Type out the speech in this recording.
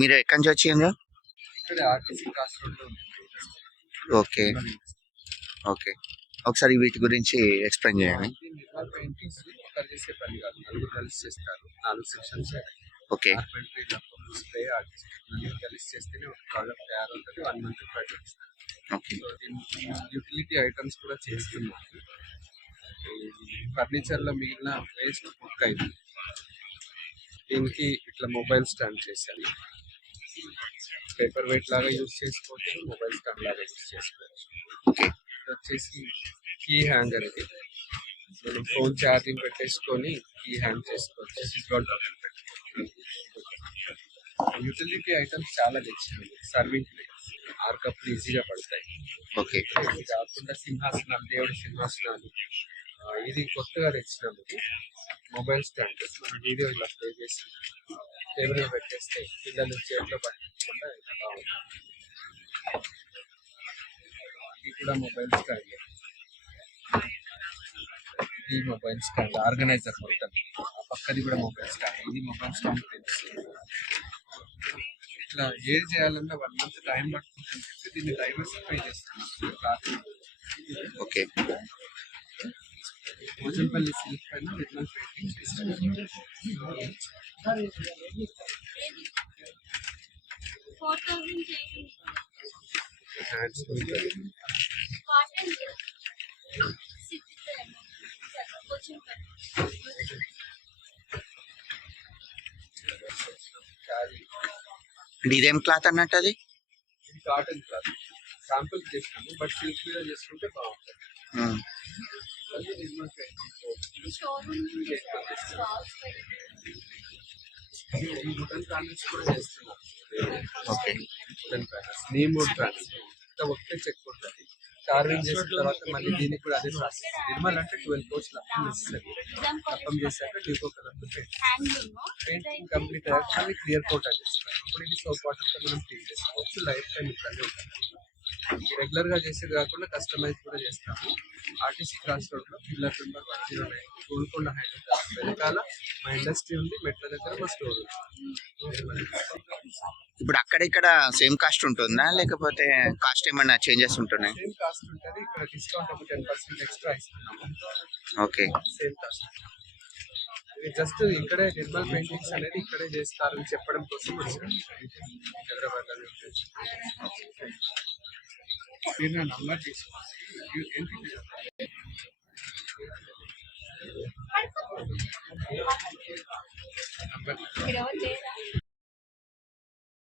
మీరు ఎక్కడి నుంచి వచ్చిండ్రు? ఇక్కడ ఆర్టీసీ క్రాస్ రోడ్ ఉంది. ఓకే ఓకే, ఒకసారి వీటి గురించి ఎక్స్ప్లెయిన్ చేయండి. నిర్మల్ పెయింటింగ్స్ ఒకరు చేసే పని కాదు, నలుగురు కలిసి చేస్తారు. 4 సెక్షన్స్. ఓకే స్ప్రే ఆర్టిస్ట్ నలుగురు కలిసి చేస్తేనే ఒక ప్రోడక్ట్ తయారవుతుంది. 1 month project. Okay utility items కూడా చేస్తున్నాం. ఫర్నిచర్ లో మిగిలిన వేస్ట్ బుక్ అయింది. దీనికి ఇట్లా మొబైల్ స్టాండ్ చేశాను. పేపర్ వెయిట్ లాగా యూజ్ చేసుకోవచ్చు, మొబైల్ స్టాండ్ లాగా యూజ్ చేసుకోవచ్చు. ఓకే ఇది వచ్చేసి కీ హ్యాంగర్. ఇది మనం ఫోన్ ఛార్జింగ్ పెట్టేసుకొని కీ హ్యాంగ్ చేసుకోవచ్చు. యూటిలిటీ ఐటమ్స్ చాలా తెచ్చినాయి. సర్వింగ్ ప్లేట్స్ 6 కప్పులు ఈజీగా పడతాయి. ఓకే ఇది కాకుండా సింహాసనాలు, దేవుడి సింహాసనాలు, ఇది కొత్తగా తెచ్చినాము. మొబైల్ స్టాండ్ మనం వీడియో ఇలా ప్లే చేసి టేబుల్ పెట్టేస్తే పిల్లలు చేతిలో పట్టించకుండా ఇలా ఉంటుంది. ఇది కూడా మొబైల్ స్టాండ్. ఇది మొబైల్ స్టాండ్ ఆర్గనైజర్ మొత్తం. ఆ పక్కది కూడా మొబైల్ స్టాండ్. ఇది మొబైల్ స్టాండ్ పెన్స్. ఇట్లా ఏది చేయాలన్నా 1 month టైం పడుతుందని చెప్పి దీన్ని డైవర్సిఫై చేస్తున్నాం. ఓకే భోజనపల్లి సిల్క్ పైన నిర్మల్ పెయింటింగ్ చేశాను. హ్యాండ్స్ అంటే ఇదేం క్లాత్ అన్నట్టు? అది ఇది కాటన్ క్లాత్. శాంపుల్ చేసినాము, బట్ సిల్క్ మీద చేసుకుంటే బాగుంటుంది. నిర్మల్ పెయింటింగ్ వుడెన్ ప్యానల్స్ కూడా చేస్తున్నాం. Okay wooden panels, neem panels ఒకే చెక్ ఉంటుంది. కార్వింగ్ చేసిన తర్వాత మళ్ళీ దీనికి కూడా అదే ప్రాసెస్. నిర్మల్ అంటే 12 coats లప్పం చేస్తారు. లప్పం చేశాక డ్యూకో కలర్ పెయింటింగ్ కంప్లీట్ అయ్యాక మళ్ళీ క్లియర్ కోట్ అని చేస్తారు. ఇప్పుడు ఇది సోప్ వాటర్తో మనం క్లీన్ చేసుకోవచ్చు. లైఫ్ టైం ఇట్లానే ఉంటుంది. రెగ్యులర్ గా చేసేది కాకుండా కస్టమైజ్ కూడా చేస్తాము. ఆర్టీసీ క్రాస్ రోడ్ లో పిల్లర్ నెంబర్ 109 గోల్కొండ హైదరాబాద్ వెనకాల మా ఇండస్ట్రీ ఉంది. మెట్ల దగ్గర మా స్టోర్ ఉంది. ఇప్పుడు అక్కడ ఇక్కడ సేమ్ కాస్ట్ ఉంటుందా, లేకపోతే కాస్ట్ ఏమైనా చేంజెస్ ఉంటున్నాయి? సేమ్ కాస్ట్ ఉంటుంది. ఇక్కడ డిస్కౌంట్ ఒక 10% ఎక్స్ట్రా ఇస్తున్నాము. Okay same cost. ఇది జస్ట్ ఇక్కడే నిర్మల్ పెయింటింగ్స్ అనేది ఇక్కడే చేస్తారని చెప్పడం కోసం వచ్చాను. హైదరాబాద్ లోనే ఉంటుంది. మీరు నా నంబర్ తీసుకోండి. నంబర్